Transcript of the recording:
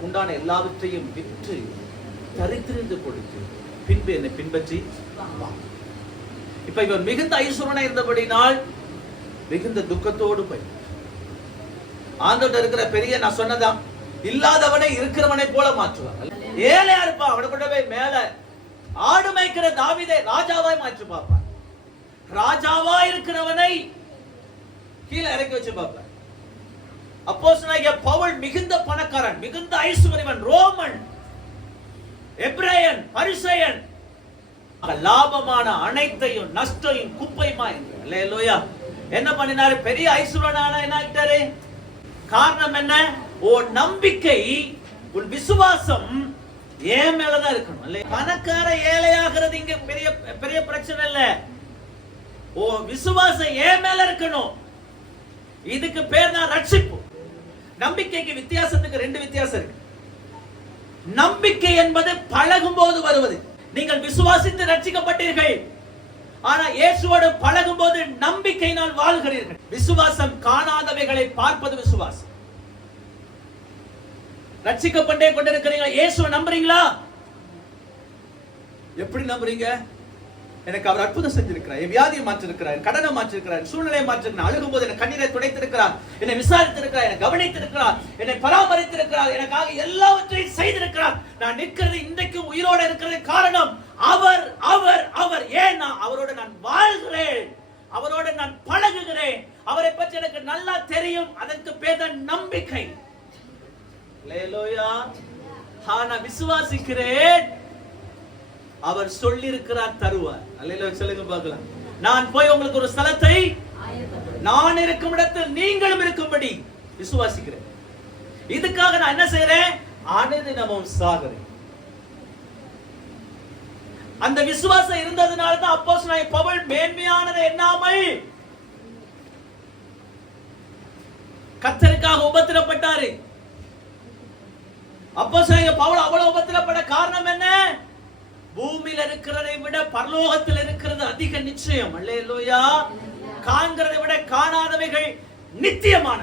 உனக்கு உண்டான எல்லாவற்றையும் விற்று தரித்திருந்து கொடுத்து பின்பு என்னை பின்பற்றி வா. இப்ப இவர் மிகுந்த ஐஸ்வரனா இருந்தபடினால் மிகுந்த துக்கத்தோடு போய் ஆண்டவர்ட்ட இருக்கிற பெரிய, நான் சொன்னதான், இல்லாதவனை இருக்கிறவனை போல மாற்றுவார். ஏழையா இருப்பான், அவனை கொண்டு போய் மேல ஆடு மேய்க்கிற தாவீதை ராஜாவாய் மாற்றி பார்ப்பார். ராஜாவா இருக்கிறவனை கீழே இறக்கி வச்சு பார்ப்பார். அப்போஸ்தலனாகிய பவுல் மிகுந்த பணக்காரன், மிகுந்த ஐஸ்வர்யவன், ரோமன், எபிரேயன், பரிசேயன், லாபமான அனைத்தையும் நஷ்டையும் குப்பையுமா இருந்தார். அல்லேலூயா. என்ன பண்ணினாரு? பெரிய ஐஸ்வர்யனான என்ன ஆயிட்டாரு? காரணம் என்ன? உன் நம்பிக்கை, உன் விசுவாசம் ஏன் மேலதான் இருக்கணும். பணக்கார ஏழையாகிறது இங்க பெரிய பெரிய பிரச்சனை இல்ல. ஓ விசுவாசம் ஏன் மேல இருக்கணும். இதுக்கு பேர் தான் ரட்சிப்பு. நம்பிக்கைக்கு வித்தியாசத்துக்கு ரெண்டு வித்தியாசம் இருக்கு. நம்பிக்கை என்பது பழகும் போது வருவது. நீங்கள் விசுவாசித்து ரட்சிக்கப்பட்டீர்கள், ஆனா இயேசுவோடு பழகும் போது நம்பிக்கையினால் வாழ்கிறீர்கள். விசுவாசம் காணாதவைகளை பார்ப்பது விசுவாசம். ரட்சிக்கப்பட்டே கொண்டிருக்கிறீங்களா? இயேசுவை நம்புறீங்களா? எப்படி நம்புறீங்க? எனக்கு அவர் அற்புதம் செஞ்சிருக்கிறார், என் வியாதியை மாற்றிருக்கிறார், கடனை மாற்றிருக்கிறார், சூழ்நிலையை மாற்றிருக்கிறார், அழுகும் போது என் கண்ணீரை துடைத்திருக்கிறார், என்னை விசாரித்திருக்கிறார், என்னை கவனித்திருக்கிறார், என்னை பராமரித்திருக்கிறார், எனக்காக எல்லாவற்றையும் செய்திருக்கிறார். நான் நிற்கிறது இன்றைக்கும் உயிரோடு இருக்கிறது காரணம் அவர் அவர் அவர். ஏன் அவரோடு நான் வாழ்கிறேன், அவரோடு நான் பழகுகிறேன், அவரை பற்றி எனக்கு நல்லா தெரியும். அதற்கு பேர் தான் நம்பிக்கை. அல்லேலூயா. நான் விசுவாசிக்கிறேன், அவர் சொல்லி இருக்கிறார் தருவார். அல்லேலூயா சொல்லுங்க பார்க்கலாம். நான் போய் உங்களுக்கு ஒரு ஸ்தலத்தை, நான் இருக்கும் இடத்தில் நீங்களும் இருக்கும்படி விசுவாசிக்கிறேன். இதுக்காக நான் என்ன செய்றேன்? அனுதினமும் சாகிறேன். அந்த விசுவாசம் இருந்ததுனால தான் அப்போஸ்தலனாகிய பவுல் மேன்மையானதை எண்ணாமல் கர்த்தருக்காக உபத்திரப்பட்டாரு. அப்போஸ்தலனாகிய பவுல் அவ்வளவு உபத்திரப்பட காரணம் என்ன? பூமியில் இருக்கிறதை விட பரலோகத்தில் இருக்கிறது அதிக நிச்சயம். அல்லேலூயா. காண்கிறதை விட காணாதவைகள் நித்தியமான.